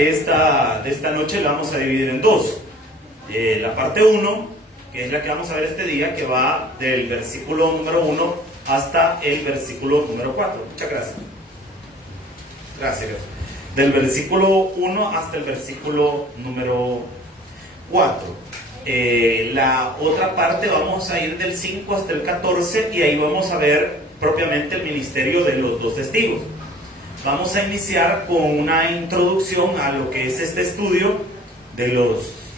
De esta noche la vamos a dividir en dos. La parte 1, que es la que vamos a ver este día, que va del versículo número 1 hasta el versículo número 4. Muchas gracias. Gracias. Del versículo 1 hasta el versículo número 4. La otra parte vamos a ir del 5 hasta el 14 y ahí vamos a ver propiamente el ministerio de los dos testigos. Vamos a iniciar con una introducción a lo que es este estudio de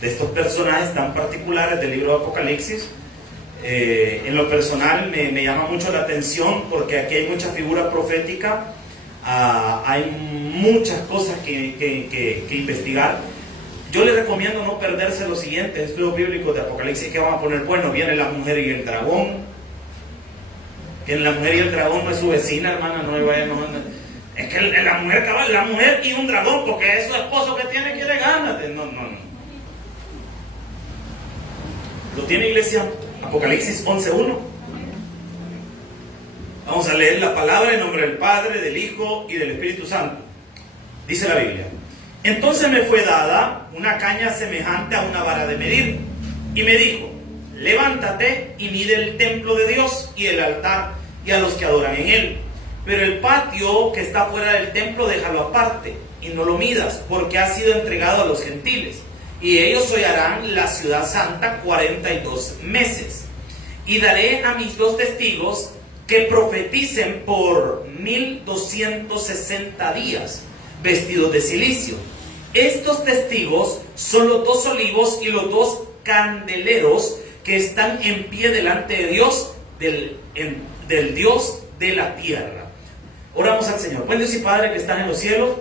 estos personajes tan particulares del libro de Apocalipsis. En lo personal me llama mucho la atención porque aquí hay mucha figura profética, hay muchas cosas que investigar. Yo les recomiendo no perderse los siguientes estudios bíblicos de Apocalipsis que van a poner. Bueno, viene la mujer y el dragón. Viene la mujer y el dragón, no es su vecina, hermana, no vaya, no. Es que la mujer y un dragón, porque es su esposo que quiere ganas. No. ¿Lo tiene, iglesia? Apocalipsis 11:1. Vamos a leer la palabra en nombre del Padre, del Hijo y del Espíritu Santo. Dice la Biblia: entonces me fue dada una caña semejante a una vara de medir, y me dijo: levántate y mide el templo de Dios y el altar y a los que adoran en él. Pero el patio que está fuera del templo déjalo aparte y no lo midas, porque ha sido entregado a los gentiles, y ellos hollarán la ciudad santa 42 meses. Y daré a mis dos testigos que profeticen por 1260 días, vestidos de cilicio. Estos testigos son los dos olivos y los dos candeleros que están en pie delante de Dios, del Dios de la tierra. Oramos al Señor. Buen Dios y Padre que estás en los cielos,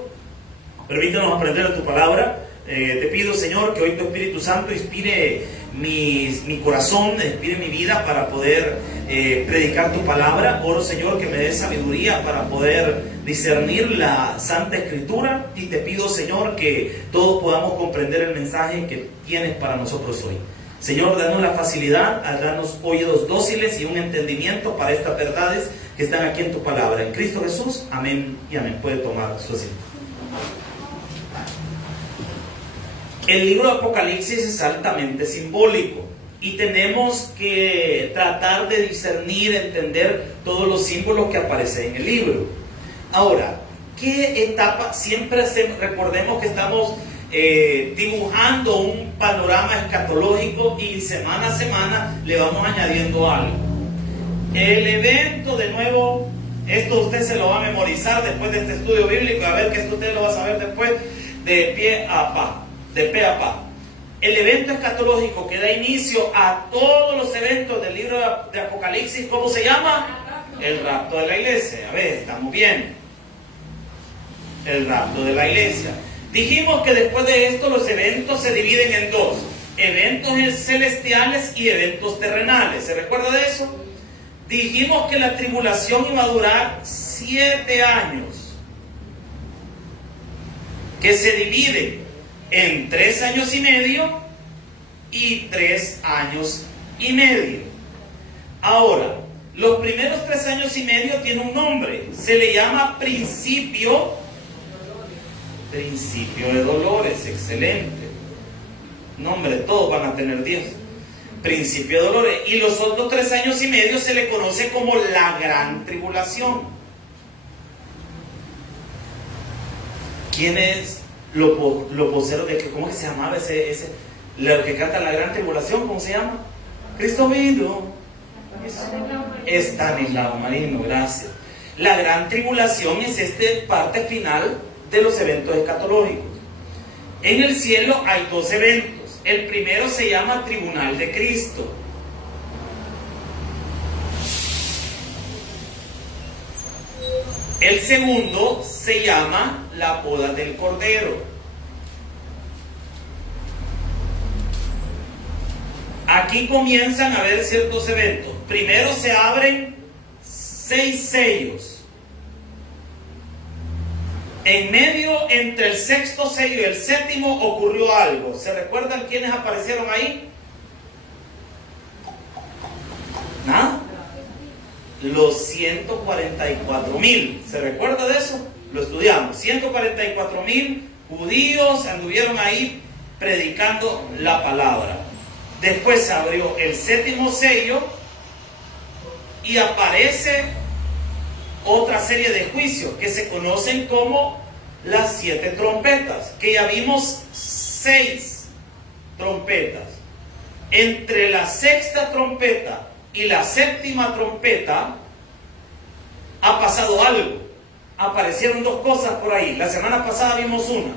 permítanos aprender de tu palabra. Te pido, Señor, que hoy tu Espíritu Santo inspire mi corazón, inspire mi vida para poder predicar tu palabra. Oro, Señor, que me des sabiduría para poder discernir la Santa Escritura, y te pido, Señor, que todos podamos comprender el mensaje que tienes para nosotros hoy. Señor, danos la facilidad al darnos oídos dóciles y un entendimiento para estas verdades que están aquí en tu palabra. En Cristo Jesús, amén y amén. Puede tomar su asiento. El libro de Apocalipsis es altamente simbólico y tenemos que tratar de discernir, entender todos los símbolos que aparecen en el libro. Ahora, ¿qué etapa? Siempre recordemos que estamos dibujando un panorama escatológico y semana a semana le vamos añadiendo algo. El evento, de nuevo, esto usted se lo va a memorizar después de este estudio bíblico, a ver que esto usted lo va a saber después de pe a pa. El evento escatológico que da inicio a todos los eventos del libro de Apocalipsis, ¿cómo se llama? El rapto de la iglesia. A ver, estamos bien. El rapto de la iglesia. Dijimos que después de esto los eventos se dividen en dos: eventos celestiales y eventos terrenales. ¿Se recuerda de eso? Dijimos que la tribulación iba a durar 7 años, que se divide en 3 años y medio y 3 años y medio. Ahora, los primeros 3 años y medio tienen un nombre, se le llama principio de dolores. Excelente nombre, todos van a tener 10. Principio de dolores. Y los otros 3 años y medio se le conoce como la gran tribulación. ¿Quién es los voceros de cómo que se llamaba ese lo que canta la gran tribulación? ¿Cómo se llama? Cristo vino. Estanislao Marino, gracias. La gran tribulación es parte final de los eventos escatológicos. En el cielo hay 2 eventos. El primero se llama Tribunal de Cristo. El segundo se llama la boda del Cordero. Aquí comienzan a haber ciertos eventos. Primero se abren 6 sellos. En medio, entre el 6º sello y el 7º, ocurrió algo. ¿Se recuerdan quiénes aparecieron ahí? ¿Nada? Los 144,000. ¿Se recuerda de eso? Lo estudiamos. 144,000 judíos anduvieron ahí predicando la palabra. Después se abrió el séptimo sello y aparece otra serie de juicios que se conocen como las 7 trompetas, que ya vimos 6 trompetas. Entre la sexta trompeta y la séptima trompeta ha pasado algo. Aparecieron 2 cosas por ahí. La semana pasada vimos una.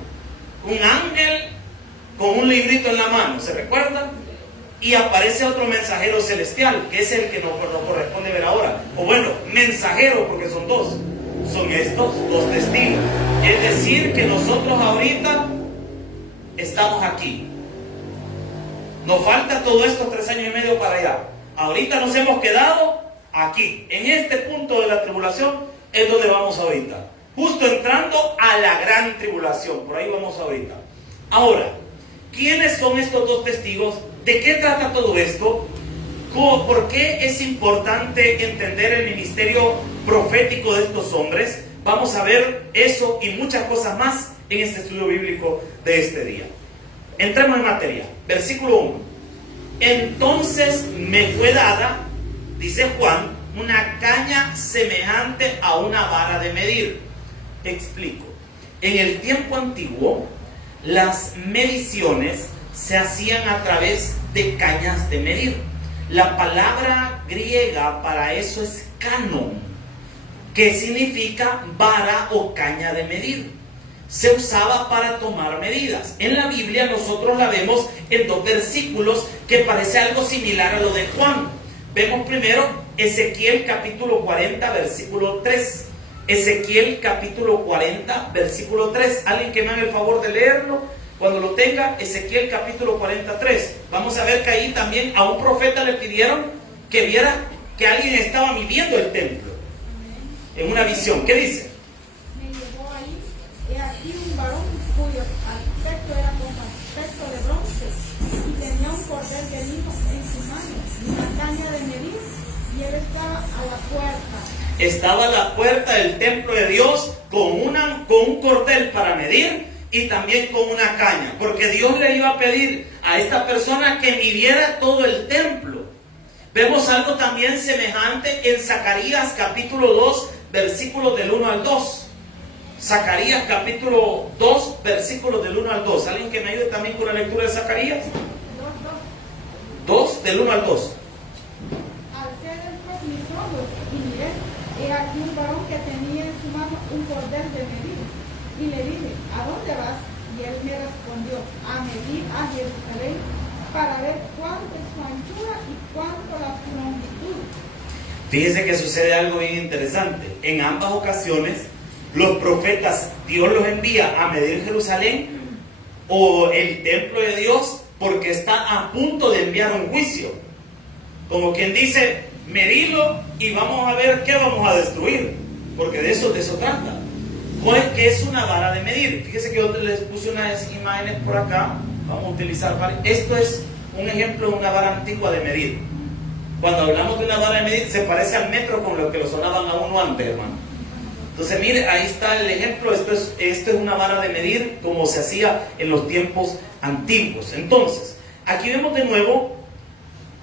Un ángel con un librito en la mano, ¿se recuerdan? Y aparece otro mensajero celestial, que es el que nos corresponde ver ahora. O bueno, mensajero, porque son 2. Son estos 2 testigos. Es decir, que nosotros ahorita estamos aquí. Nos falta todo esto 3 años y medio para allá. Ahorita nos hemos quedado aquí. En este punto de la tribulación es donde vamos ahorita. Justo entrando a la gran tribulación. Por ahí vamos ahorita. Ahora, ¿quiénes son estos 2 testigos? ¿De qué trata todo esto? ¿Por qué es importante entender el ministerio profético de estos hombres? Vamos a ver eso y muchas cosas más en este estudio bíblico de este día. Entremos en materia. Versículo 1. Entonces me fue dada, dice Juan, una caña semejante a una vara de medir. Explico. En el tiempo antiguo, las mediciones se hacían a través de cañas de medir. La palabra griega para eso es canon, que significa vara o caña de medir. Se usaba para tomar medidas. En la Biblia nosotros la vemos en 2 versículos que parece algo similar a lo de Juan. Vemos primero Ezequiel capítulo 40 versículo 3. Ezequiel capítulo 40 versículo 3. ¿Alguien que me haga el favor de leerlo? Cuando lo tenga, Ezequiel capítulo 43. Vamos a ver que ahí también a un profeta le pidieron que viera que alguien estaba midiendo el templo en una visión. ¿Qué dice? Me llevó ahí, he aquí un varón cuyo aspecto era como aspecto de bronce, y tenía un cordel de lino en su mano, y una caña de medir, y él estaba a la puerta. Estaba a la puerta del templo de Dios con un cordel para medir y también con una caña, porque Dios le iba a pedir a esta persona que midiera todo el templo. Vemos algo también semejante en Zacarías capítulo 2 versículos del 1 al 2. Zacarías capítulo 2 versículos del 1 al 2. ¿Alguien que me ayude también con la lectura de Zacarías? 2 del 1 al 2. Alcé después mis ojos y miré, he aquí un varón que tenía en su mano un cordel de medir. Y le dije, ¿a dónde vas? Y él me respondió, a medir a Jerusalén, para ver cuánto es su anchura y cuánto la longitud. Fíjese que sucede algo bien interesante. En ambas ocasiones, los profetas, Dios los envía a medir Jerusalén o el templo de Dios, porque está a punto de enviar un juicio. Como quien dice, medidlo y vamos a ver qué vamos a destruir, porque de eso trata. ¿Qué es una vara de medir? Fíjese que yo les puse unas imágenes por acá. Vamos a utilizar varias. Esto es un ejemplo de una vara antigua de medir. Cuando hablamos de una vara de medir, se parece al metro con lo que lo sonaban a uno antes, hermano. Entonces, mire, ahí está el ejemplo. Esto es una vara de medir como se hacía en los tiempos antiguos. Entonces, aquí vemos de nuevo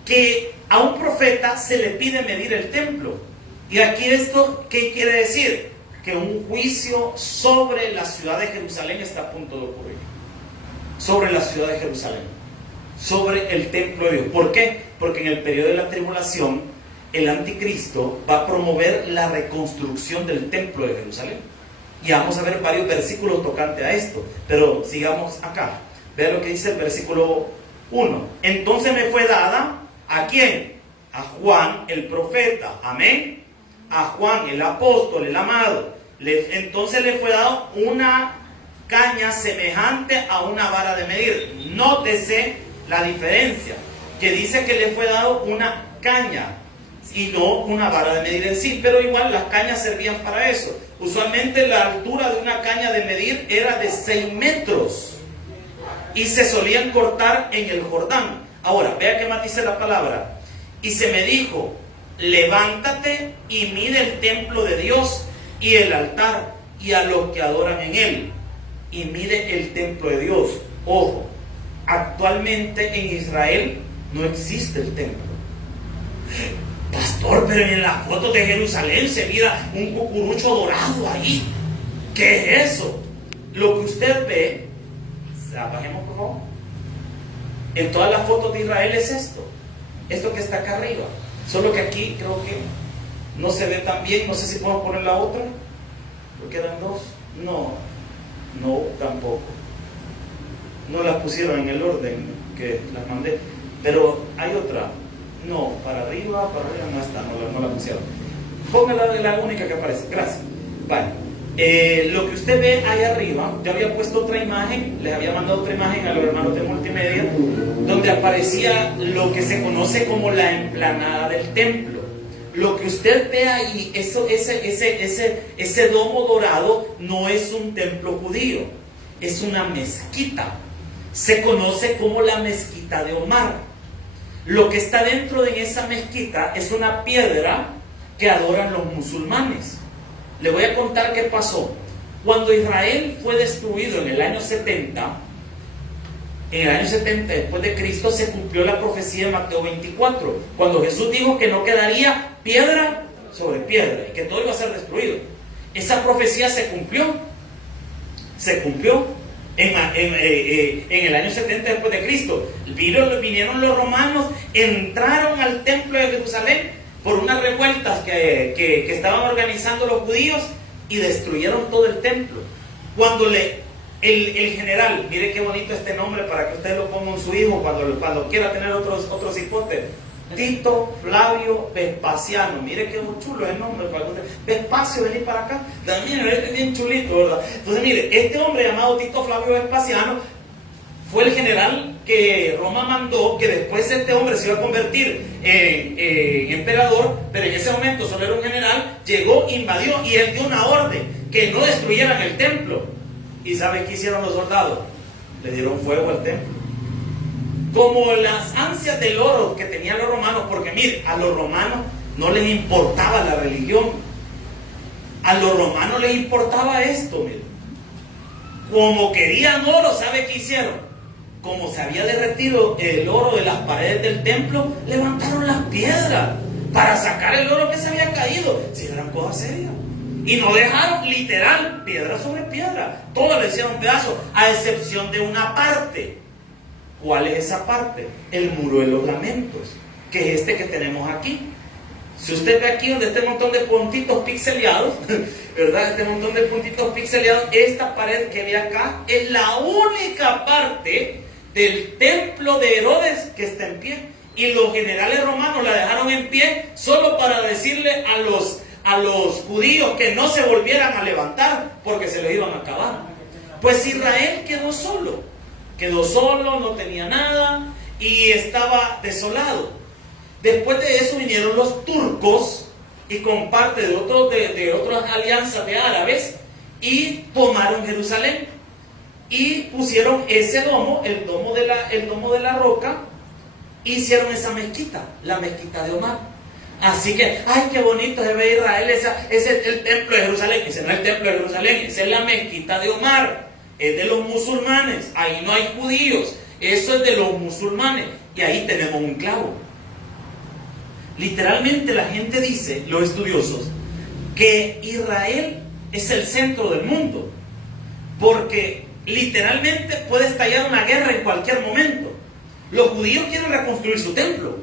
que a un profeta se le pide medir el templo. Y aquí esto, ¿qué quiere decir? Que un juicio sobre la ciudad de Jerusalén está a punto de ocurrir. Sobre la ciudad de Jerusalén. Sobre el templo de Dios. ¿Por qué? Porque en el periodo de la tribulación, el anticristo va a promover la reconstrucción del templo de Jerusalén. Y vamos a ver varios versículos tocantes a esto. Pero sigamos acá. Vean lo que dice el versículo 1. Entonces me fue dada, ¿a quién? A Juan el profeta. Amén. A Juan el apóstol, el amado. Entonces le fue dado una caña semejante a una vara de medir. Nótese la diferencia, que dice que le fue dado una caña y no una vara de medir en sí, pero igual las cañas servían para eso. Usualmente la altura de una caña de medir era de 6 metros y se solían cortar en el Jordán. Ahora, vea que más dice la palabra. Y se me dijo, levántate y mide el templo de Dios y el altar y a los que adoran en él. y mire el templo de Dios. Ojo, actualmente en Israel no existe el templo. Pastor, pero en las fotos de Jerusalén se mira un cucurucho dorado ahí. ¿Qué es eso? Lo que usted ve, bajemos por favor, en todas las fotos de Israel es esto que está acá arriba. Solo que aquí creo que no se ve tan bien. No sé si podemos poner la otra, porque eran dos. No, tampoco. No las pusieron en el orden que las mandé. Pero hay otra. No, para arriba no está, no la pusieron. Póngala de la única que aparece. Gracias. Vale. Lo que usted ve ahí arriba, yo había puesto otra imagen, les había mandado otra imagen a los hermanos de multimedia, donde aparecía lo que se conoce como la emplanada del templo. Lo que usted ve ahí, ese domo dorado, no es un templo judío, es una mezquita. Se conoce como la mezquita de Omar. Lo que está dentro de esa mezquita es una piedra que adoran los musulmanes. Le voy a contar qué pasó. Cuando Israel fue destruido en el año 70, después de Cristo, se cumplió la profecía de Mateo 24, cuando Jesús dijo que no quedaría piedra sobre piedra y que todo iba a ser destruido. Esa profecía se cumplió en el año 70 después de Cristo. Vinieron los romanos, entraron al templo de Jerusalén por unas revueltas que estaban organizando los judíos y destruyeron todo el templo. Cuando el general, mire qué bonito este nombre para que usted lo ponga en su hijo cuando quiera tener otros hipotes, Tito Flavio Vespasiano. Mire qué chulo es el nombre para que usted, Vespacio, vení para acá. También es bien chulito, ¿verdad? Entonces mire, este hombre llamado Tito Flavio Vespasiano fue el general que Roma mandó, que después este hombre se iba a convertir en emperador, pero en ese momento solo era un general. Llegó, invadió y él dio una orden que no destruyeran el templo. ¿Y sabe qué hicieron los soldados? Le dieron fuego al templo. Como las ansias del oro que tenían los romanos, porque mire, a los romanos no les importaba la religión, a los romanos les importaba esto, mire. Como querían oro, ¿sabe qué hicieron? Como se había derretido el oro de las paredes del templo, levantaron las piedras para sacar el oro que se había caído. Si eran cosas serias. Y no dejaron, literal, piedra sobre piedra. Todo le hicieron pedazos, a excepción de una parte. ¿Cuál es esa parte? El muro de los lamentos, que es este que tenemos aquí. Si usted ve aquí donde está un montón de puntitos pixeleados, ¿verdad? Este montón de puntitos pixeleados, esta pared que ve acá es la única parte del templo de Herodes que está en pie. Y los generales romanos la dejaron en pie solo para decirle a los judíos que no se volvieran a levantar porque se les iban a acabar. Pues Israel quedó solo, no tenía nada y estaba desolado. Después de eso vinieron los turcos y con parte de otras alianzas de árabes y tomaron Jerusalén y pusieron ese domo, el domo de la roca, hicieron esa mezquita, la mezquita de Omar. Así que, ay, qué bonito se ve Israel, ese es el templo de Jerusalén. Ese no es el templo de Jerusalén, esa es la mezquita de Omar, es de los musulmanes, ahí no hay judíos, eso es de los musulmanes, y ahí tenemos un clavo. Literalmente la gente dice, los estudiosos, que Israel es el centro del mundo, porque literalmente puede estallar una guerra en cualquier momento. Los judíos quieren reconstruir su templo,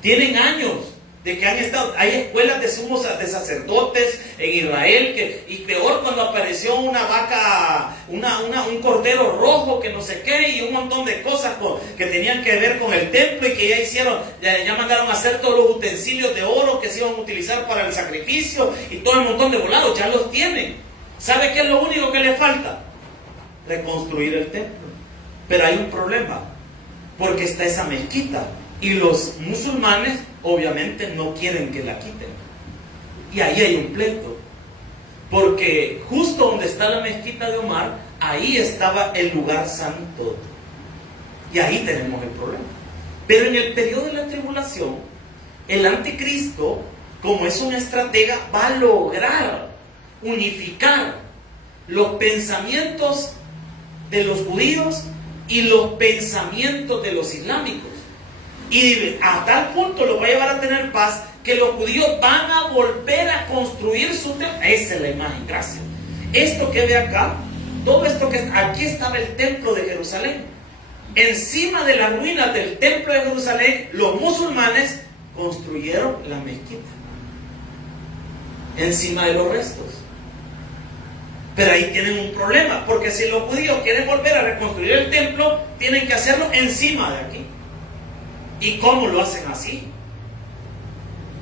tienen años de que han estado, hay escuelas de sumos de sacerdotes en Israel, y peor cuando apareció una vaca, un cordero rojo que no sé qué, y un montón de cosas que tenían que ver con el templo, y que ya mandaron a hacer todos los utensilios de oro que se iban a utilizar para el sacrificio, y todo el montón de volados, ya los tienen. ¿Sabe qué es lo único que le falta? Reconstruir el templo. Pero hay un problema, porque está esa mezquita, y los musulmanes obviamente no quieren que la quiten. Y ahí hay un pleito, porque justo donde está la mezquita de Omar, ahí estaba el lugar santo. Y ahí tenemos el problema. Pero en el periodo de la tribulación, el anticristo, como es un estratega, va a lograr unificar los pensamientos de los judíos y los pensamientos de los islámicos. Y a tal punto lo va a llevar a tener paz que los judíos van a volver a construir su templo. Esa es la imagen, gracias. Esto que ve acá, todo esto que aquí estaba el templo de Jerusalén. Encima de las ruinas del templo de Jerusalén, los musulmanes construyeron la mezquita. Encima de los restos. Pero ahí tienen un problema, porque si los judíos quieren volver a reconstruir el templo, tienen que hacerlo encima de aquí. ¿Y cómo lo hacen así?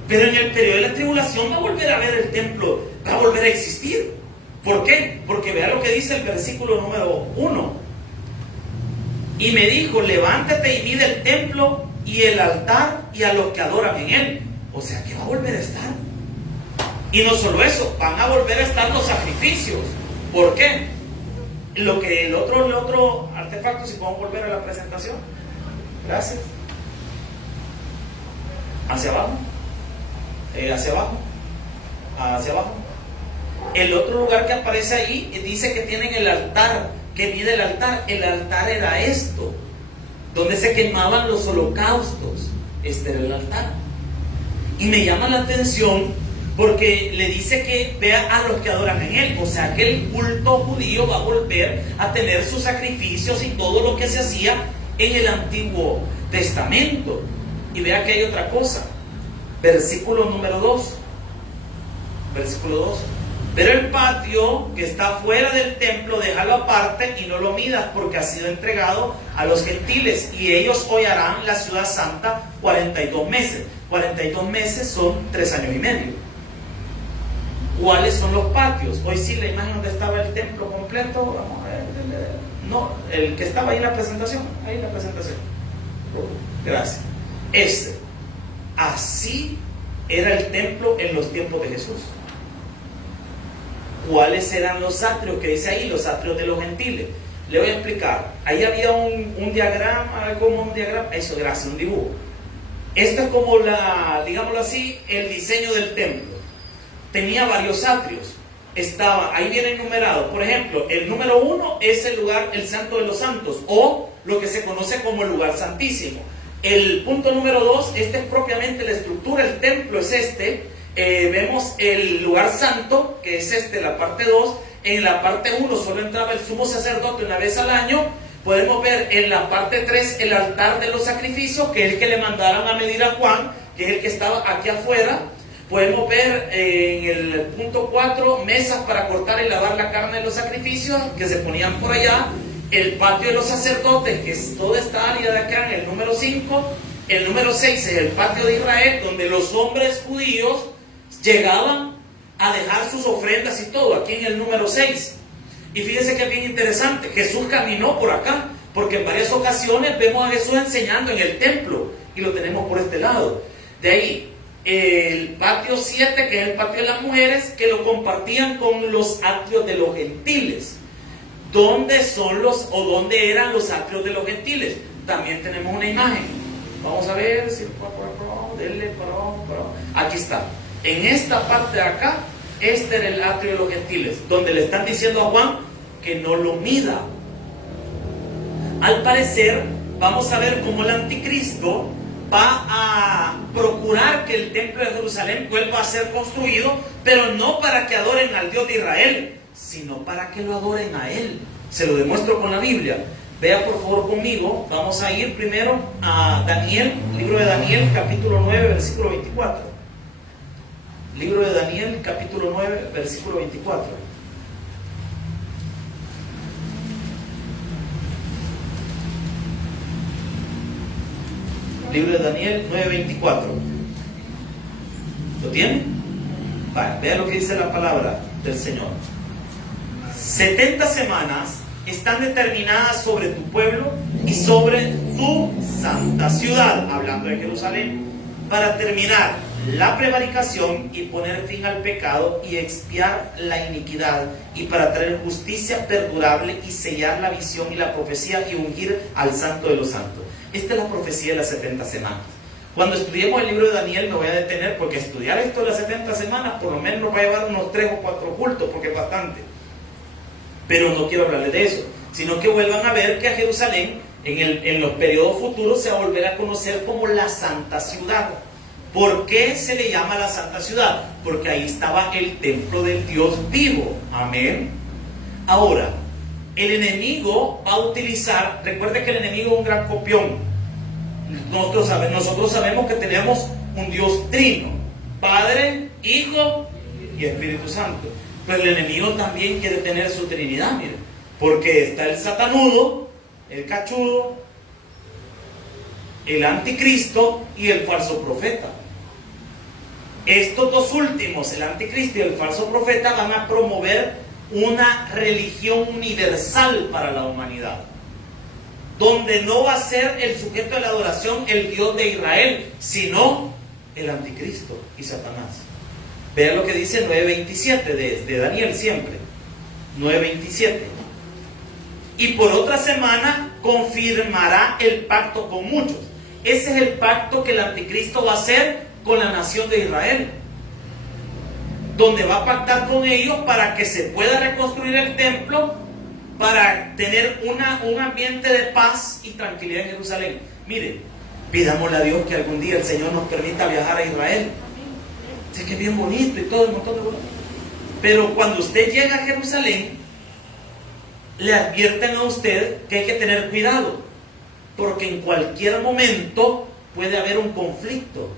Pero en el periodo de la tribulación va a volver a ver el templo, va a volver a existir. ¿Por qué? Porque vea lo que dice el versículo número 1. Y me dijo, levántate y mide el templo y el altar y a los que adoran en él. O sea que va a volver a estar. Y no solo eso, van a volver a estar los sacrificios. ¿Por qué? El otro artefacto, si podemos volver a la presentación. Gracias. Hacia abajo. Hacia abajo. Hacia abajo. El otro lugar que aparece ahí dice que tienen el altar. Que mide el altar. El altar era esto, donde se quemaban los holocaustos. Este era el altar. Y me llama la atención porque le dice que vea a los que adoran en él. O sea que el culto judío va a volver a tener sus sacrificios y todo lo que se hacía en el Antiguo Testamento. Y vea que hay otra cosa. Versículo número 2. Versículo 2. Pero el patio que está fuera del templo, déjalo aparte y no lo midas, porque ha sido entregado a los gentiles, y ellos hollarán la ciudad santa 42 meses. 42 meses son 3 años y medio. ¿Cuáles son los patios? Hoy sí, la imagen donde estaba el templo completo. Vamos a ver. No, el que estaba ahí en la presentación. Ahí en la presentación. Gracias. Así era el templo en los tiempos de Jesús. ¿Cuáles eran los atrios que dice ahí? Los atrios de los gentiles. Le voy a explicar. Ahí había un diagrama, como un diagrama, eso, gracias, un dibujo. Esto es como digámoslo así, el diseño del templo. Tenía varios atrios. Ahí viene enumerado. Por ejemplo, el número 1 es el lugar, el Santo de los Santos, o lo que se conoce como el lugar santísimo. El punto número 2, es propiamente la estructura, el templo es vemos el lugar santo, que es la parte 2. En la parte 1 solo entraba el sumo sacerdote una vez al año. Podemos ver en la parte 3 el altar de los sacrificios, que es el que le mandaron a medir a Juan, que es el que estaba aquí afuera. Podemos ver en el punto 4 mesas para cortar y lavar la carne de los sacrificios, que se ponían por allá. El patio de los sacerdotes, que es toda esta área de acá en el número 5. El número 6 es el patio de Israel, donde los hombres judíos llegaban a dejar sus ofrendas y todo, aquí en el número 6. Y fíjense que es bien interesante, Jesús caminó por acá, porque en varias ocasiones vemos a Jesús enseñando en el templo, y lo tenemos por este lado. De ahí, el patio 7, que es el patio de las mujeres, que lo compartían con los atrios de los gentiles. ¿Dónde dónde eran los atrios de los gentiles? También tenemos una imagen. Vamos a ver si aquí está. En esta parte de acá, este era el atrio de los gentiles, donde le están diciendo a Juan que no lo mida. Al parecer, vamos a ver cómo el anticristo va a procurar que el templo de Jerusalén vuelva a ser construido, pero no para que adoren al Dios de Israel, sino para que lo adoren a Él. Se lo demuestro con la Biblia. Vea por favor conmigo, vamos a ir primero a Daniel, libro de Daniel, capítulo 9, versículo 24. Libro de Daniel, capítulo 9, versículo 24. Libro de Daniel 9, 24. ¿Lo tiene? Vale, vea lo que dice la palabra del Señor. 70 semanas están determinadas sobre tu pueblo y sobre tu santa ciudad, hablando de Jerusalén, para terminar la prevaricación y poner fin al pecado y expiar la iniquidad, y para traer justicia perdurable y sellar la visión y la profecía y ungir al santo de los santos. Esta es la profecía de las 70 semanas. Cuando estudiemos el libro de Daniel me voy a detener, porque estudiar esto de las 70 semanas por lo menos nos va a llevar unos 3 o 4 cultos, porque es bastante. Pero no quiero hablarles de eso, sino que vuelvan a ver que a Jerusalén en los periodos futuros se va a volver a conocer como la Santa Ciudad. ¿Por qué se le llama la Santa Ciudad? Porque ahí estaba el templo del Dios vivo. Amén. Ahora, el enemigo va a utilizar, recuerde que el enemigo es un gran copión. Nosotros sabemos que tenemos un Dios trino, Padre, Hijo y Espíritu Santo. Pero el enemigo también quiere tener su trinidad, miren, porque está el satanudo, el cachudo, el anticristo y el falso profeta. Estos dos últimos, el anticristo y el falso profeta, van a promover una religión universal para la humanidad, donde no va a ser el sujeto de la adoración el Dios de Israel, sino el anticristo y Satanás. Vean lo que dice 9:27 de Daniel siempre. 9:27. Y por otra semana confirmará el pacto con muchos. Ese es el pacto que el anticristo va a hacer con la nación de Israel, donde va a pactar con ellos para que se pueda reconstruir el templo, para tener un ambiente de paz y tranquilidad en Jerusalén. Mire, pidámosle a Dios que algún día el Señor nos permita viajar a Israel. Sé que es bien bonito y todo, un montón de cosas. Pero cuando usted llega a Jerusalén, le advierten a usted que hay que tener cuidado, porque en cualquier momento puede haber un conflicto.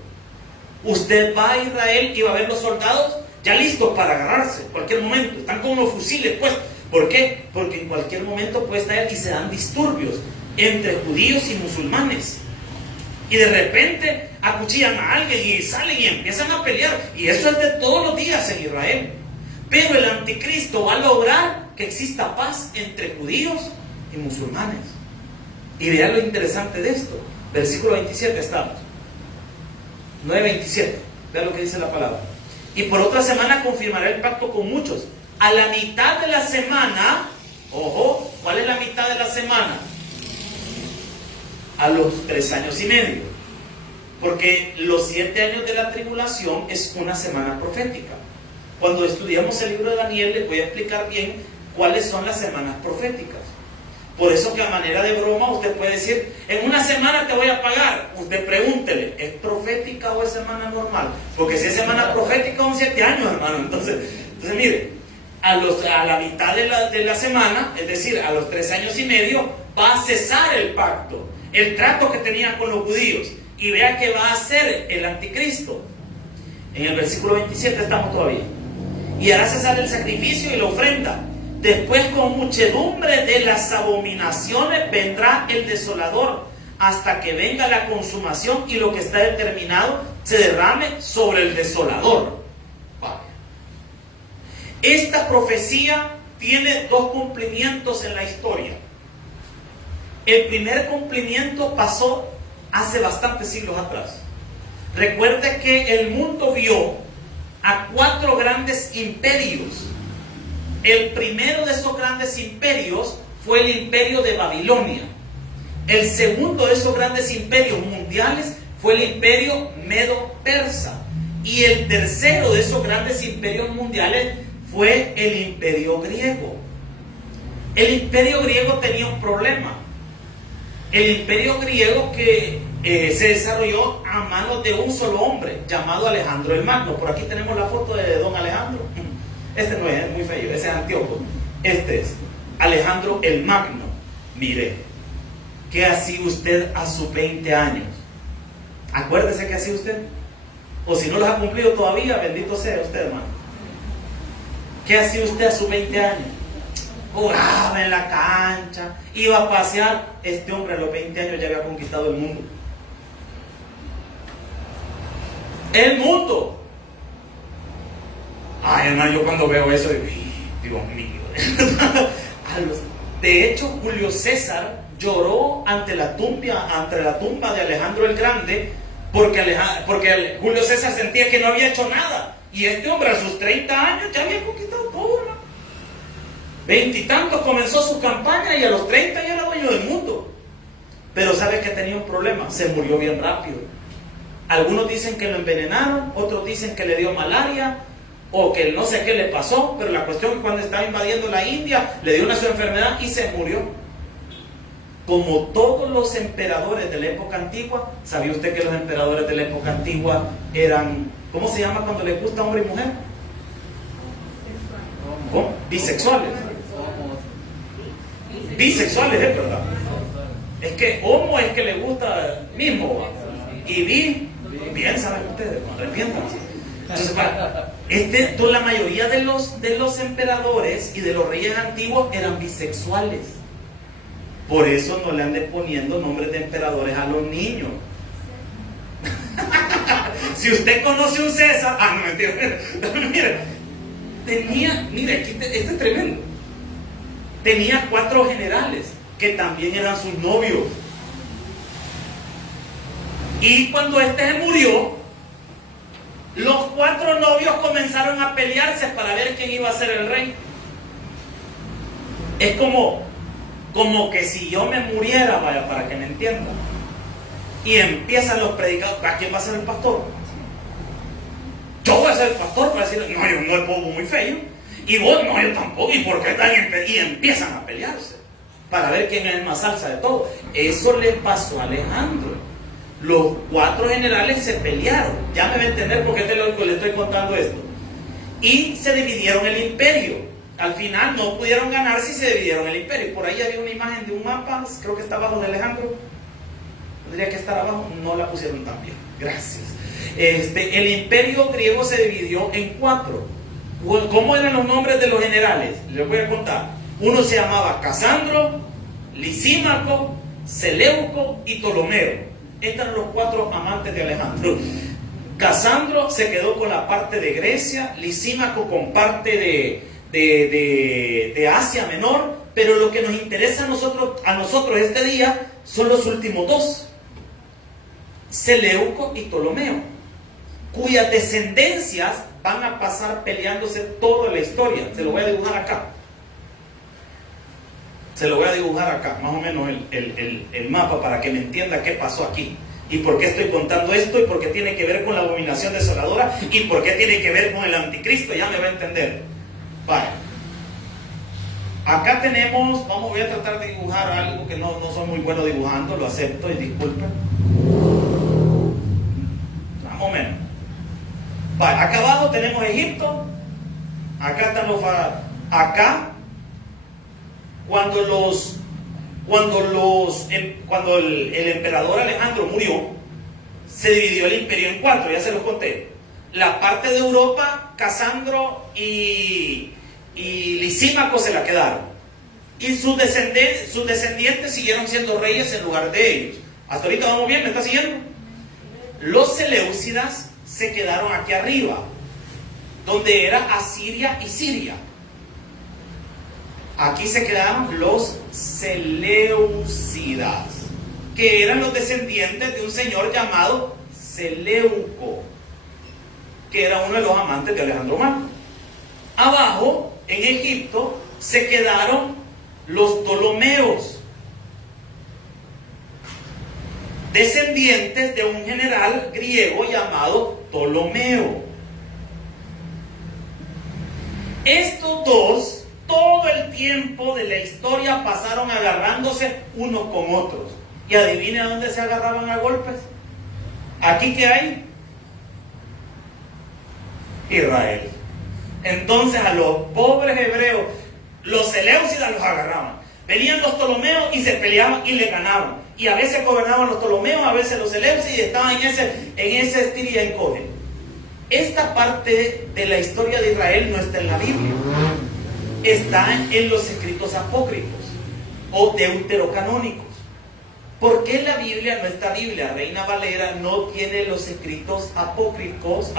Usted va a Israel y va a ver los soldados ya listos para agarrarse en cualquier momento. Están con unos fusiles puestos. ¿Por qué? Porque en cualquier momento puede estar y se dan disturbios entre judíos y musulmanes. Y de repente acuchillan a alguien y salen y empiezan a pelear. Y eso es de todos los días en Israel. Pero el anticristo va a lograr que exista paz entre judíos y musulmanes. Y vean lo interesante de esto. Versículo 27 estamos. 9:27. Vean lo que dice la palabra. Y por otra semana confirmará el pacto con muchos. A la mitad de la semana, ojo, ¿cuál es la mitad de la semana? A los 3 años y medio. Porque los 7 años de la tribulación es una semana profética. Cuando estudiamos el libro de Daniel, les voy a explicar bien cuáles son las semanas proféticas. Por eso que a manera de broma usted puede decir, en una semana te voy a pagar. Usted pregúntele, ¿es profética o es semana normal? Porque si es semana profética son 7 años, hermano. Entonces mire, a la mitad de la semana, es decir, a los 3 años y medio, va a cesar el pacto, el trato que tenía con los judíos. Y vea que va a hacer el anticristo. En el versículo 27 estamos todavía. Y hará cesar el sacrificio y la ofrenda. Después, con muchedumbre de las abominaciones, vendrá el desolador, hasta que venga la consumación y lo que está determinado se derrame sobre el desolador. Vale. Esta profecía tiene 2 cumplimientos en la historia. El primer cumplimiento pasó hace bastantes siglos atrás. Recuerde que el mundo vio a 4 grandes imperios. El primero de esos grandes imperios fue el imperio de Babilonia. El segundo de esos grandes imperios mundiales fue el imperio medo-persa. Y el tercero de esos grandes imperios mundiales fue el imperio griego. El imperio griego tenía un problema. El imperio griego que se desarrolló a manos de un solo hombre llamado Alejandro el Magno. Por aquí tenemos la foto de don Alejandro. Este no es muy feo, ese es Antíoco. Este es Alejandro el Magno. Mire, ¿qué hacía usted a sus 20 años? Acuérdese qué hacía usted. O si no los ha cumplido todavía, bendito sea usted, hermano. ¿Qué hacía usted a sus 20 años? Jugaba en la cancha, iba a pasear. Este hombre a los 20 años ya había conquistado el mundo. El mundo. Ay, hermano, yo cuando veo eso digo, Dios mío. De hecho, Julio César lloró ante la tumba de Alejandro el Grande, porque Julio César sentía que no había hecho nada. Y este hombre a sus 30 años ya había conquistado todo, ¿no? 20 y tantos comenzó su campaña y a los 30 ya era dueño del mundo. Pero sabe que tenía un problema, se murió bien rápido. Algunos dicen que lo envenenaron, otros dicen que le dio malaria, o que no sé qué le pasó, pero la cuestión es que cuando estaba invadiendo la India, le dio una su enfermedad y se murió. Como todos los emperadores de la época antigua, ¿sabía usted que los emperadores de la época antigua eran, ¿cómo se llama cuando les gusta hombre y mujer? ¿Cómo? Bisexuales. Bisexuales, es verdad. Es que homo es que le gusta mismo, y bien saben ustedes, arrepiéntanse. Entonces, la mayoría de los emperadores y de los reyes antiguos eran bisexuales. Por eso no le anden poniendo nombres de emperadores a los niños. Si usted conoce un César, no mentira, mire, aquí este es tremendo. Tenía 4 generales que también eran sus novios. Y cuando este se murió, los 4 novios comenzaron a pelearse para ver quién iba a ser el rey. Es como que si yo me muriera, vaya, para que me entiendan, y empiezan los predicadores, ¿a quién va a ser el pastor? Yo voy a ser el pastor para decir, no, yo no, el bobo muy feo, y vos no, yo tampoco, y por qué y empiezan a pelearse para ver quién es el más alza de todo. Eso le pasó a Alejandro. Los 4 generales se pelearon. Ya me va a entender por qué le estoy contando esto. Y se dividieron el imperio. Al final no pudieron ganar si se dividieron el imperio. Por ahí había una imagen de un mapa, creo que está abajo de Alejandro. Tendría que estar abajo, no la pusieron tan bien. Gracias. El imperio griego se dividió en 4. ¿Cómo eran los nombres de los generales? Les voy a contar. Uno se llamaba Casandro, Lisímaco, Seleuco y Ptolomeo. Estos eran los 4 amantes de Alejandro. Casandro se quedó con la parte de Grecia, Lisímaco con parte de Asia Menor, pero lo que nos interesa a nosotros este día son los últimos 2, Seleuco y Ptolomeo, cuyas descendencias van a pasar peleándose toda la historia. Se lo voy a dibujar acá. Se lo voy a dibujar acá, más o menos el mapa, para que me entienda qué pasó aquí. Y por qué estoy contando esto, y por qué tiene que ver con la abominación desoladora, y por qué tiene que ver con el anticristo. Ya me va a entender. Vale. Acá tenemos, voy a tratar de dibujar algo que no soy muy bueno dibujando, lo acepto y disculpen. Más o menos. Vale, acá abajo tenemos Egipto. Acá están los acá. Cuando el emperador Alejandro murió, se dividió el imperio en 4, ya se los conté. La parte de Europa, Casandro y Lisímaco se la quedaron. Y sus descendientes siguieron siendo reyes en lugar de ellos. Hasta ahorita vamos bien, ¿me está siguiendo? Los Seleucidas se quedaron aquí arriba, donde era Asiria y Siria. Aquí se quedaron los Seleucidas, que eran los descendientes de un señor llamado Seleuco, que era uno de los amantes de Alejandro Magno. Abajo, en Egipto, se quedaron los Ptolomeos, descendientes de un general griego llamado Ptolomeo. Estos 2, todo el tiempo de la historia, pasaron agarrándose unos con otros. Y adivine a dónde se agarraban a golpes. ¿Aquí qué hay? Israel. Entonces a los pobres hebreos, los Seleucidas los agarraban. Venían los Ptolomeos y se peleaban y le ganaban. Y a veces gobernaban los Ptolomeos, a veces los Seleucidas, y estaban en ese estilo y encoge. Esta parte de la historia de Israel no está en la Biblia. Está en los escritos apócrifos o deuterocanónicos. ¿Por qué la Biblia, nuestra Biblia, Reina Valera, no tiene los escritos apócrifos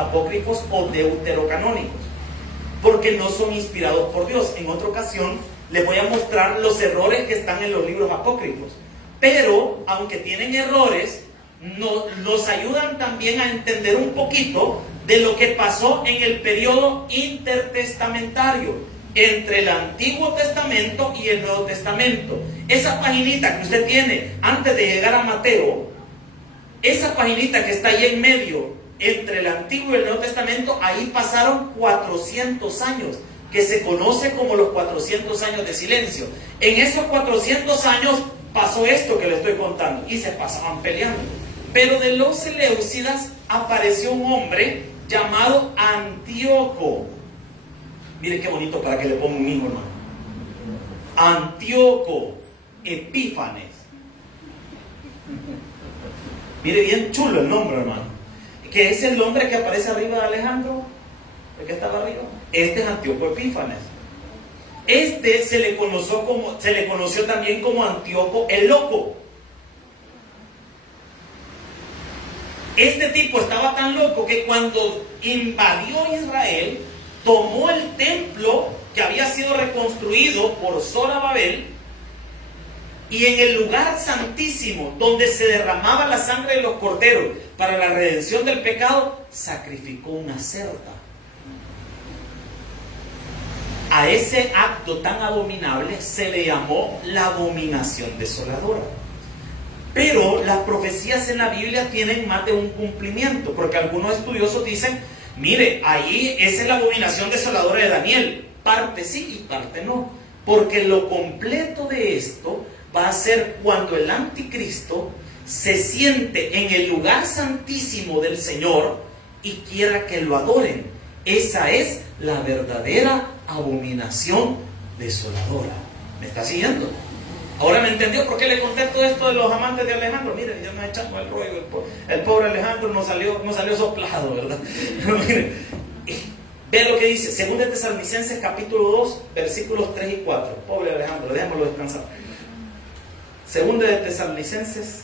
o deuterocanónicos? Porque no son inspirados por Dios. En otra ocasión les voy a mostrar los errores que están en los libros apócrifos. Pero, aunque tienen errores, nos ayudan también a entender un poquito de lo que pasó en el periodo intertestamentario, entre el Antiguo Testamento y el Nuevo Testamento. Esa paginita que usted tiene antes de llegar a Mateo, esa paginita que está ahí en medio, entre el Antiguo y el Nuevo Testamento, ahí pasaron 400 años, que se conoce como los 400 años de silencio. En esos 400 años pasó esto que le estoy contando, y se pasaban peleando. Pero de los Seleucidas apareció un hombre llamado Antíoco. Mire qué bonito para que le ponga un hijo, hermano. Antíoco Epífanes. Mire bien chulo el nombre, hermano. Que es el nombre que aparece arriba de Alejandro, el que estaba arriba. Este es Antíoco Epífanes. Este se le conoció también como Antíoco el Loco. Este tipo estaba tan loco que cuando invadió Israel, tomó el templo que había sido reconstruido por Zorobabel, y en el lugar santísimo donde se derramaba la sangre de los corderos para la redención del pecado, sacrificó una cerda. A ese acto tan abominable se le llamó la abominación desoladora. Pero las profecías en la Biblia tienen más de un cumplimiento, porque algunos estudiosos dicen, mire, ahí esa es la abominación desoladora de Daniel. Parte sí y parte no, porque lo completo de esto va a ser cuando el anticristo se siente en el lugar santísimo del Señor y quiera que lo adoren. Esa es la verdadera abominación desoladora. ¿Me está siguiendo? Ahora me entendió por qué le conté todo esto de los amantes de Alejandro. Miren, ya me echamos el rollo. El pobre Alejandro no salió soplado, ¿verdad? Miren, vean lo que dice 2 Tesalonicenses capítulo 2 versículos 3 y 4. Pobre Alejandro, déjamelo descansar. 2 Tesalonicenses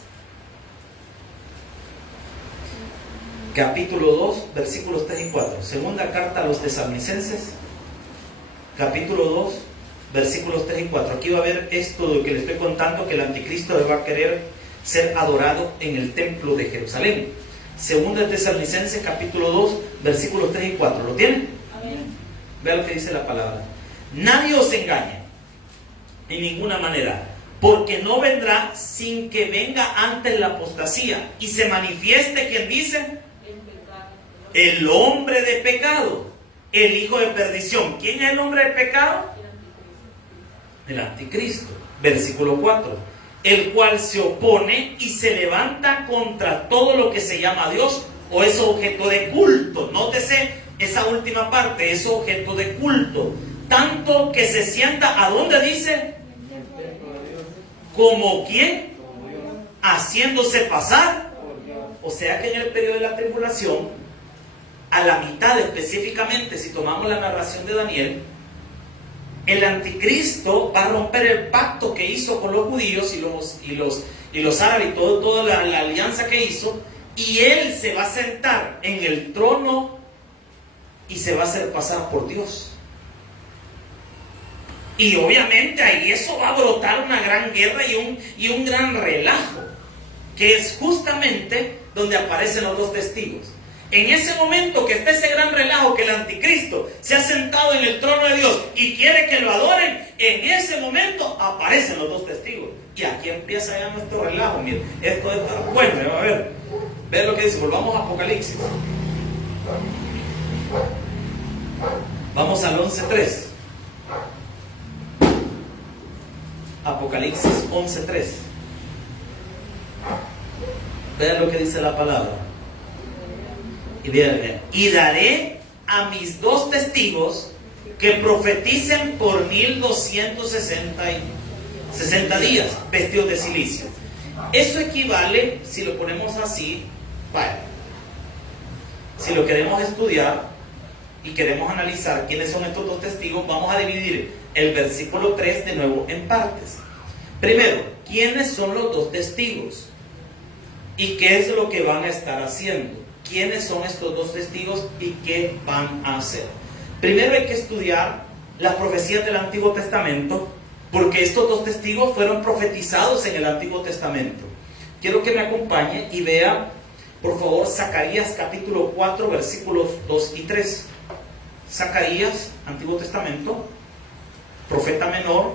capítulo 2 versículos 3 y 4. Segunda carta a los Tesalonicenses capítulo 2 versículos 3 y 4. Aquí va a ver esto de lo que le estoy contando, que el anticristo va a querer ser adorado en el templo de Jerusalén. 2 Tesalonicenses capítulo 2 versículos 3 y 4. ¿Lo tienen? Amén. Vea lo que dice la palabra. Nadie os engañe en ninguna manera, porque no vendrá sin que venga antes la apostasía y se manifieste, quien dice, el hombre de pecado, el hijo de perdición. ¿Quién es el hombre de pecado? El anticristo. Versículo 4. El cual se opone y se levanta contra todo lo que se llama Dios o es objeto de culto. Nótese esa última parte, es objeto de culto. Tanto que se sienta, ¿a dónde dice? ¿Como quién? Haciéndose pasar. O sea que en el periodo de la tribulación, a la mitad específicamente, si tomamos la narración de Daniel, el anticristo va a romper el pacto que hizo con los judíos y los árabes y toda la alianza que hizo, y él se va a sentar en el trono y se va a hacer pasar por Dios. Y obviamente ahí eso va a brotar una gran guerra y un gran relajo, que es justamente donde aparecen los dos testigos. En ese momento que está ese gran relajo, que el anticristo se ha sentado en el trono de Dios y quiere que lo adoren, en ese momento aparecen los dos testigos. Y aquí empieza ya nuestro relajo. Miren, esto es bueno. A ver lo que dice. Volvamos a Apocalipsis. Vamos al 11.3. Apocalipsis 11.3. Vean lo que dice la palabra. Y daré a mis dos testigos que profeticen por 1260 días vestidos de silicio. Eso equivale, si lo ponemos así, vale. Si lo queremos estudiar y queremos analizar quiénes son estos dos testigos, vamos a dividir el versículo 3 de nuevo en partes. Primero, ¿quiénes son los dos testigos? ¿Y qué es lo que van a estar haciendo? ¿Quiénes son estos dos testigos y qué van a hacer? Primero hay que estudiar las profecías del Antiguo Testamento, porque estos dos testigos fueron profetizados en el Antiguo Testamento. Quiero que me acompañe y vea, por favor, Zacarías capítulo 4, versículos 2 y 3. Zacarías, Antiguo Testamento, profeta menor.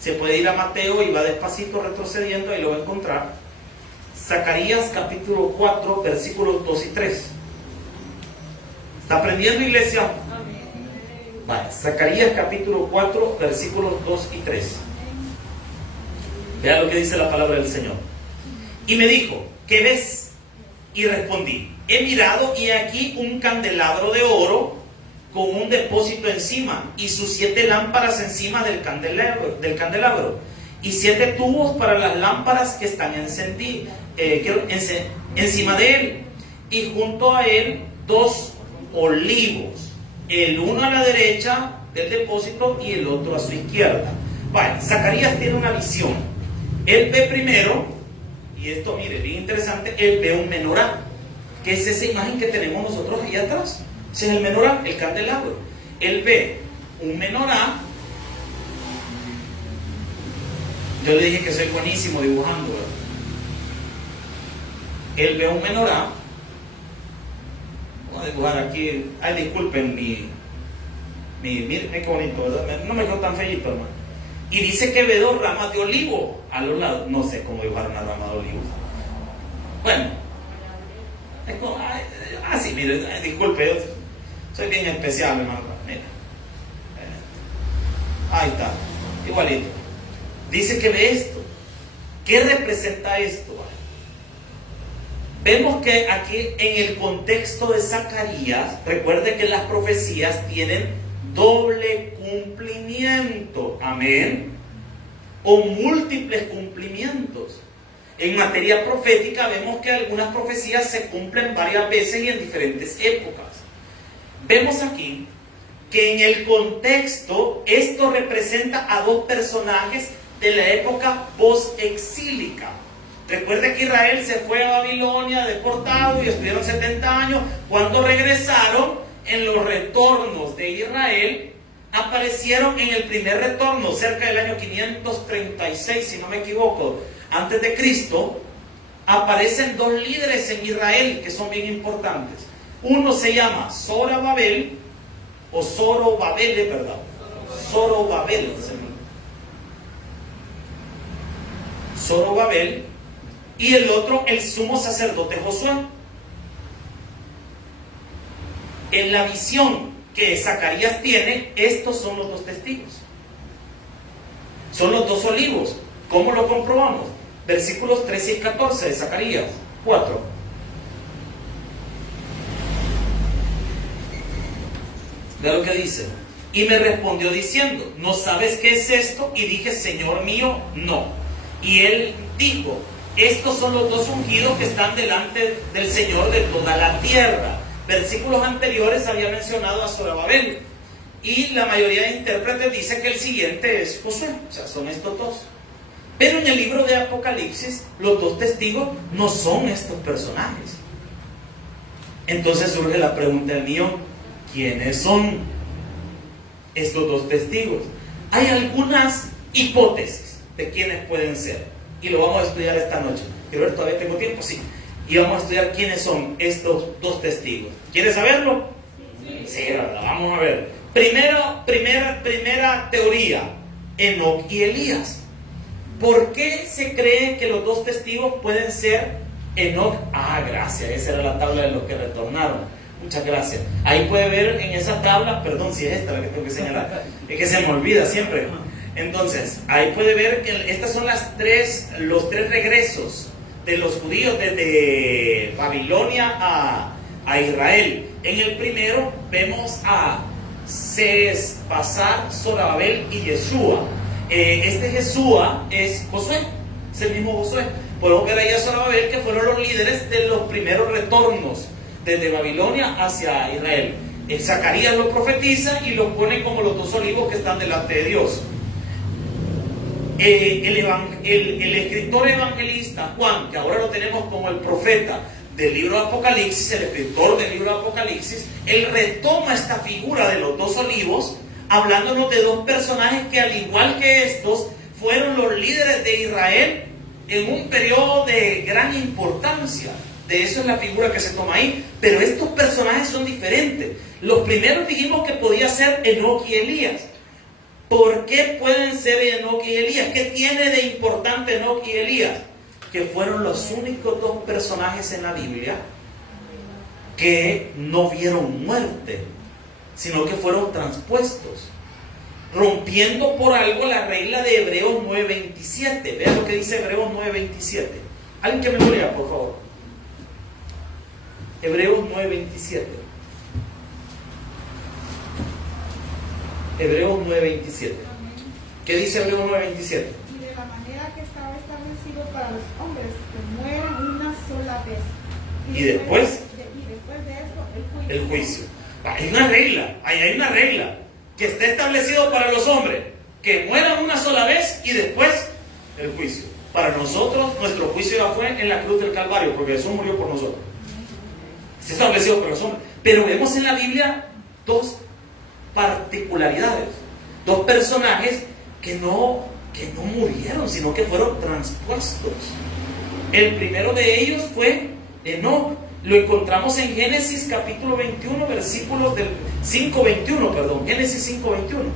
Se puede ir a Mateo y va despacito retrocediendo, ahí lo va a encontrar. Zacarías capítulo 4, versículos 2 y 3. ¿Está aprendiendo, iglesia? Vale, Zacarías capítulo 4, versículos 2 y 3. Vea lo que dice la palabra del Señor. Y me dijo, ¿qué ves? Y respondí, he mirado y aquí un candelabro de oro con un depósito encima y sus 7 lámparas encima del candelabro y 7 tubos para las lámparas que están encima de él, y junto a él 2 olivos, el uno a la derecha del depósito y el otro a su izquierda. Vale, Zacarías tiene una visión. Él ve primero, y esto mire, bien interesante, él ve un menorá, que es esa imagen que tenemos nosotros ahí atrás. Ese es el menorá, el candelabro. Él ve un menorá. Yo le dije que soy buenísimo dibujando, ¿verdad? Él ve un menorá. Voy a dibujar aquí. Ay, disculpen miren qué bonito, ¿verdad? No me quedó tan feíto, hermano. Y dice que ve 2 ramas de olivo a los lados. No sé cómo dibujar una rama de olivo. Bueno. Sí, mire, disculpe, yo soy bien especial, hermano. Mira. Ahí está, igualito. Dice que ve esto. ¿Qué representa esto? Vemos que aquí en el contexto de Zacarías, recuerde que las profecías tienen doble cumplimiento, amén, o múltiples cumplimientos. En materia profética vemos que algunas profecías se cumplen varias veces y en diferentes épocas. Vemos aquí que en el contexto esto representa a 2 personajes de la época post-exílica. Recuerde que Israel se fue a Babilonia deportado y estuvieron 70 años. Cuando regresaron, en los retornos de Israel, aparecieron en el primer retorno, cerca del año 536, si no me equivoco, antes de Cristo, aparecen 2 líderes en Israel que son bien importantes. Uno se llama Zorobabel, o Zorobabel, perdón. Zorobabel, y el otro, el sumo sacerdote Josué. En la visión que Zacarías tiene, estos son los 2 testigos. Son los 2 olivos. ¿Cómo lo comprobamos? Versículos 13 y 14 de Zacarías 4. Vea lo que dice. Y me respondió diciendo, ¿no sabes qué es esto? Y dije, Señor mío, no. Y él dijo, estos son los 2 ungidos que están delante del Señor de toda la tierra. Versículos anteriores había mencionado a Zorobabel, y la mayoría de intérpretes dice que el siguiente es Josué. O sea, son estos 2. Pero en el libro de Apocalipsis, los 2 testigos no son estos personajes. Entonces surge la pregunta del mío, ¿quiénes son estos 2 testigos? Hay algunas hipótesis de quiénes pueden ser, y lo vamos a estudiar esta noche. Quiero ver, ¿todavía tengo tiempo? Sí. Y vamos a estudiar quiénes son estos 2 testigos. ¿Quieres saberlo? Sí, ¿verdad? Vamos a ver. Primera teoría, Enoc y Elías. ¿Por qué se cree que los 2 testigos pueden ser Enoc? Gracias, esa era la tabla de los que retornaron. Muchas gracias. Ahí puede ver en esa tabla, perdón si es esta la que tengo que señalar, es que se me olvida siempre. Entonces, ahí puede ver que estas son los 3 regresos de los judíos desde Babilonia a Israel. En el primero vemos a Sespasar, Zorobabel y Yeshua. Este Yeshua es Josué, es el mismo Josué. Podemos ver ahí a Zorobabel, que fueron los líderes de los primeros retornos desde Babilonia hacia Israel. Zacarías lo profetiza y los pone como los 2 olivos que están delante de Dios. El escritor evangelista Juan, que ahora lo tenemos como el profeta del libro de Apocalipsis, el escritor del libro de Apocalipsis, él retoma esta figura de los 2 olivos, hablándonos de 2 personajes que, al igual que estos, fueron los líderes de Israel en un periodo de gran importancia. De eso es la figura que se toma ahí. Pero estos personajes son diferentes. Los primeros dijimos que podía ser Enoc y Elías. ¿Por qué pueden ser Enoc y Elías? ¿Qué tiene de importante Enoc y Elías? que fueron los únicos dos personajes en la Biblia que no vieron muerte, sino que fueron transpuestos, rompiendo por algo la regla de Hebreos 9:27. Vean lo que dice Hebreos 9:27. Alguien que me lo lea, por favor. Hebreos 9:27. Hebreos 9:27. ¿Qué dice Hebreos 9:27? Y de la manera que estaba establecido para los hombres que mueran una sola vez. Y después de esto, el juicio. Hay una regla, hay una regla que está establecido para los hombres, que mueran una sola vez y después el juicio. Para nosotros, nuestro juicio ya fue en la cruz del Calvario, porque Jesús murió por nosotros. Está establecido para los hombres. Pero vemos en la Biblia dos particularidades, dos personajes que no murieron, sino que fueron transpuestos. El primero de ellos fue Enoc. Lo encontramos en Génesis capítulo 21, versículos del 5:21, perdón, Génesis 5:21.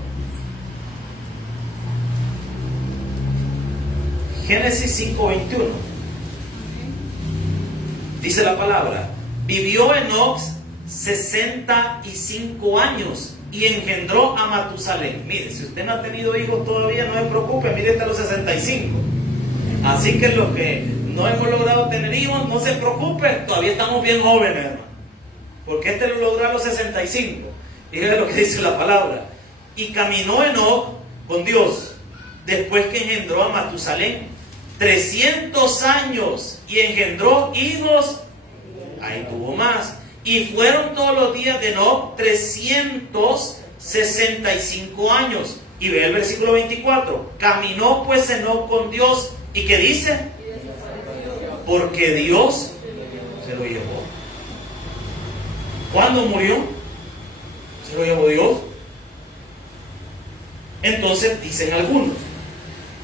Génesis 5:21. Dice la palabra: vivió Enoc 65 años y engendró a Matusalén. Mire, si usted no ha tenido hijos todavía, no se preocupe, mire hasta los 65. Así que los que no hemos logrado tener hijos, no se preocupe, todavía estamos bien jóvenes, hermano, porque este lo logró a los 65. Fíjate lo que dice la palabra: y caminó Enoc con Dios después que engendró a Matusalén 300 años y engendró hijos. Ahí tuvo más. Y fueron todos los días de Enoc 365 años. Y ve el versículo 24. Caminó pues Enoc con Dios. ¿Y qué dice? Porque Dios se lo llevó. ¿Cuándo murió? Se lo llevó Dios. Entonces dicen algunos,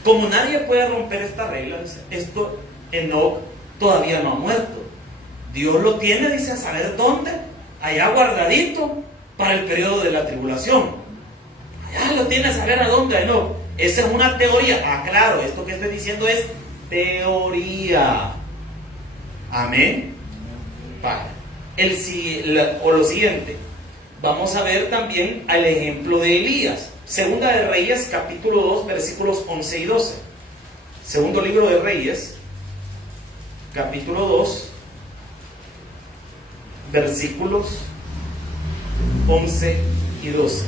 como nadie puede romper esta regla, esto Enoc todavía no ha muerto. Dios lo tiene, dice, a saber dónde, allá guardadito para el periodo de la tribulación. Allá lo tiene a saber a dónde, Enoc. Esa es una teoría. Ah, claro, esto que estoy diciendo es teoría. Amén. Vale. Lo siguiente, vamos a ver también al ejemplo de Elías. Segunda de Reyes, capítulo 2, versículos 11 y 12. Segundo libro de Reyes, capítulo 2, versículos 11 y 12.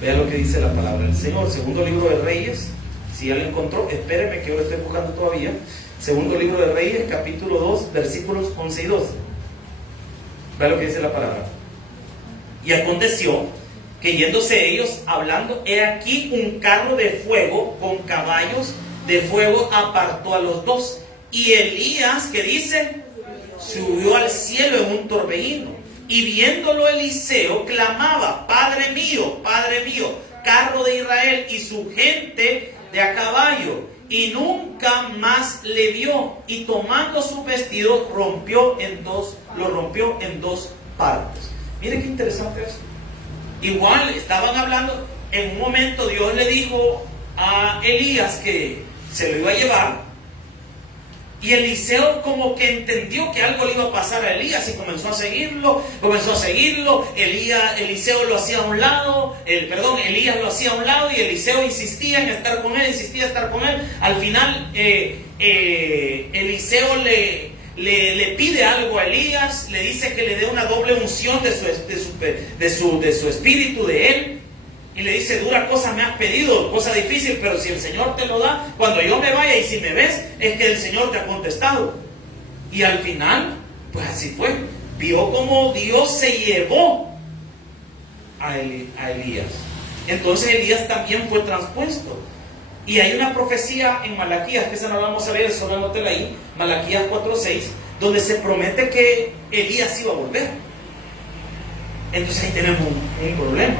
Vean lo que dice la palabra del Señor. Segundo libro de Reyes, si ya lo encontró, espéreme que yo lo estoy buscando todavía. Segundo libro de Reyes, capítulo 2, versículos 11 y 12. Vean lo que dice la palabra. Y aconteció que yéndose ellos hablando, he aquí un carro de fuego con caballos de fuego apartó a los dos. Y Elías, que dice, subió al cielo en un torbellino. Y viéndolo Eliseo, clamaba: Padre mío, carro de Israel y su gente de a caballo. Y nunca más le vio. Y tomando su vestido, lo rompió en dos partes. Mire qué interesante esto. Igual estaban hablando, en un momento Dios le dijo a Elías que se lo iba a llevar. Y Eliseo como que entendió que algo le iba a pasar a Elías y comenzó a seguirlo. Eliseo lo hacía a un lado, Elías lo hacía a un lado y Eliseo insistía en estar con él, Al final Eliseo le pide algo a Elías, le dice que le dé una doble unción de su espíritu, de él. Y le dice: dura cosa me has pedido, cosa difícil, pero si el Señor te lo da, cuando yo me vaya y si me ves, es que el Señor te ha contestado. Y al final, pues así fue. Vio como Dios se llevó a Elías. Entonces Elías también fue transpuesto. Y hay una profecía en Malaquías, que esa no la vamos a ver, solo anótela ahí, Malaquías 4:6, donde se promete que Elías iba a volver. Entonces ahí tenemos un problema.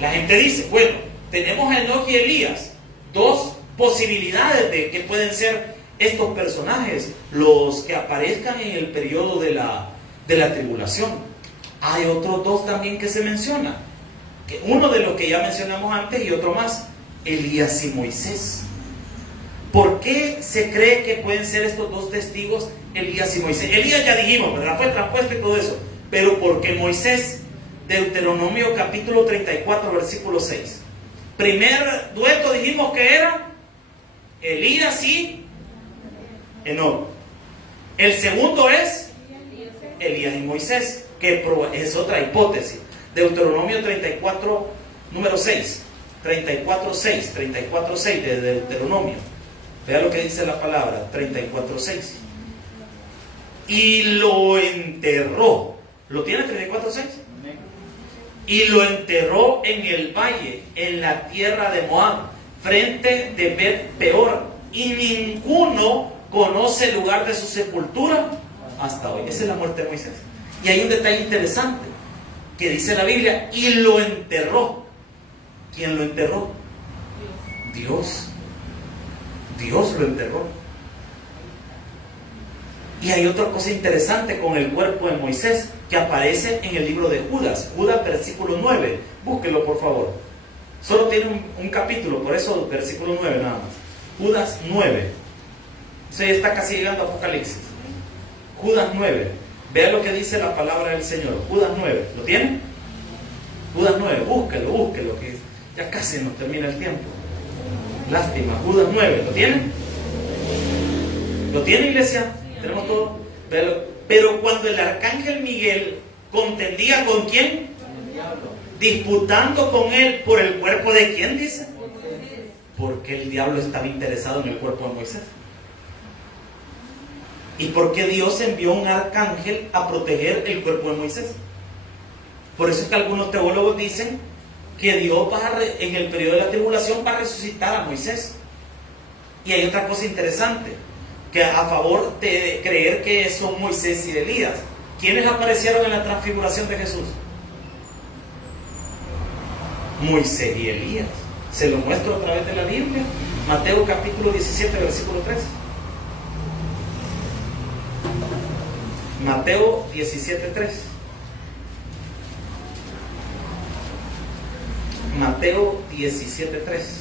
La gente dice, bueno, tenemos a Enoc y Elías, dos posibilidades de que pueden ser estos personajes, los que aparezcan en el periodo de la tribulación. Hay otros dos también que se mencionan, que uno de los que ya mencionamos antes y otro más, Elías y Moisés. ¿Por qué se cree que pueden ser estos dos testigos, Elías y Moisés? Elías ya dijimos, ¿verdad? Fue traspuesto y todo eso. Pero ¿por qué Moisés? Deuteronomio capítulo 34, versículo 6. Primer dueto dijimos que era Elías y Enoc. El segundo es Elías y Moisés, que es otra hipótesis. Deuteronomio 34, número 6. 34.6 de Deuteronomio. Vea lo que dice la palabra, 34.6. Y lo enterró. ¿Lo tiene 34.6? Y lo enterró en el valle, en la tierra de Moab, frente de Bet Peor. Y ninguno conoce el lugar de su sepultura hasta hoy. Esa es la muerte de Moisés. Y hay un detalle interesante que dice la Biblia, y lo enterró. ¿Quién lo enterró? Dios. Dios lo enterró. Y hay otra cosa interesante con el cuerpo de Moisés que aparece en el libro de Judas. Judas, versículo 9. Búsquelo, por favor. Solo tiene un capítulo, por eso versículo 9 nada más. Judas 9. O sea, ya está casi llegando a Apocalipsis. Judas 9. Vea lo que dice la palabra del Señor. Judas 9. ¿Lo tiene? Judas 9. Búsquelo, que ya casi nos termina el tiempo. Lástima. Judas 9. ¿Lo tiene? ¿Lo tiene, iglesia? ¿Tenemos todo? Pero cuando el arcángel Miguel contendía ¿con quién? Disputando con él por el cuerpo de ¿quién dice? Porque el diablo estaba interesado en el cuerpo de Moisés. ¿Y por qué Dios envió un arcángel a proteger el cuerpo de Moisés? Por eso es que algunos teólogos dicen que Dios en el periodo de la tribulación va a resucitar a Moisés. Y hay otra cosa interesante, que a favor de creer que son Moisés y Elías. ¿Quiénes aparecieron en la transfiguración de Jesús? Moisés y Elías. Se lo muestro a través de la Biblia. Mateo capítulo 17, versículo 3. Mateo 17, 3. Mateo 17, 3.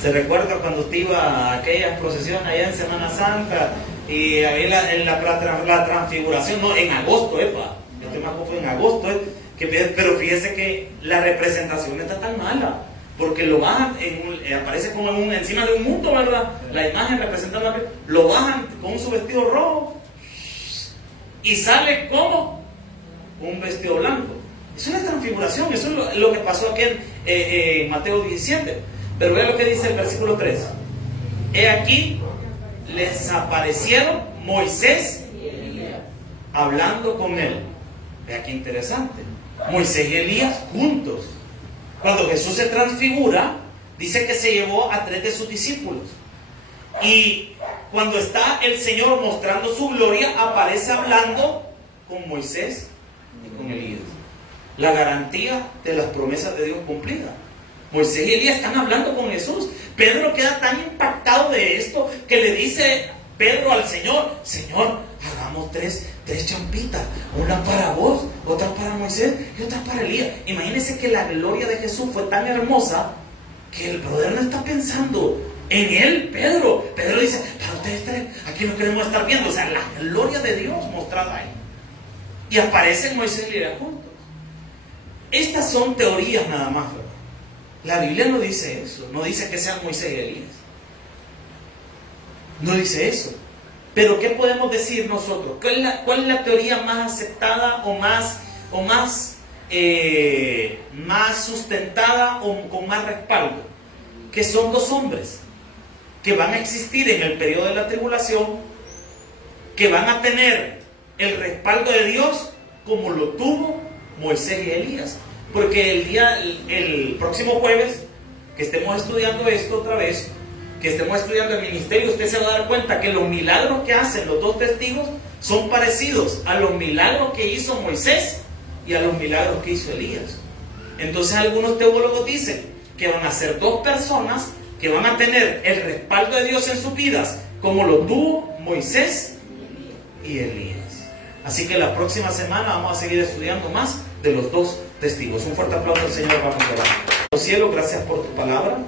¿Se recuerda cuando usted iba a aquellas procesiones allá en Semana Santa y había en la transfiguración? No, en agosto, yo te me acuerdo, fue en agosto, pero fíjese que la representación está tan mala, porque lo bajan, aparece como encima de un mundo, ¿verdad? La imagen representando lo bajan con su vestido rojo y sale como un vestido blanco. Es una transfiguración, eso es lo que pasó aquí en Mateo 17. Pero vea lo que dice el versículo 3. He aquí, les aparecieron Moisés hablando con él. Vea qué interesante. Moisés y Elías juntos. Cuando Jesús se transfigura, dice que se llevó a 3 de sus discípulos. Y cuando está el Señor mostrando su gloria, aparece hablando con Moisés y con Elías. La garantía de las promesas de Dios cumplidas. Moisés y Elías están hablando con Jesús. Pedro queda tan impactado de esto que le dice Pedro al Señor: Señor, hagamos tres champitas, una para vos, otra para Moisés y otra para Elías. Imagínense que la gloria de Jesús fue tan hermosa que el brother no está pensando en él, Pedro. Pedro dice: para ustedes tres, aquí no queremos estar viendo. O sea, la gloria de Dios mostrada ahí. Y aparecen Moisés y Elías juntos. Estas son teorías nada más, ¿verdad? La Biblia no dice eso, no dice que sean Moisés y Elías. No dice eso. Pero ¿qué podemos decir nosotros? ¿Cuál es la teoría más aceptada o más sustentada o con más respaldo? Que son dos hombres que van a existir en el periodo de la tribulación, que van a tener el respaldo de Dios como lo tuvo Moisés y Elías. Porque el próximo jueves, que estemos estudiando esto otra vez, que estemos estudiando el ministerio, usted se va a dar cuenta que los milagros que hacen los dos testigos son parecidos a los milagros que hizo Moisés y a los milagros que hizo Elías. Entonces algunos teólogos dicen que van a ser dos personas que van a tener el respaldo de Dios en sus vidas, como lo tuvo Moisés y Elías. Así que la próxima semana vamos a seguir estudiando más de los dos testigos. Un fuerte aplauso al Señor. Vamos a orar. Cielo, gracias por tu palabra.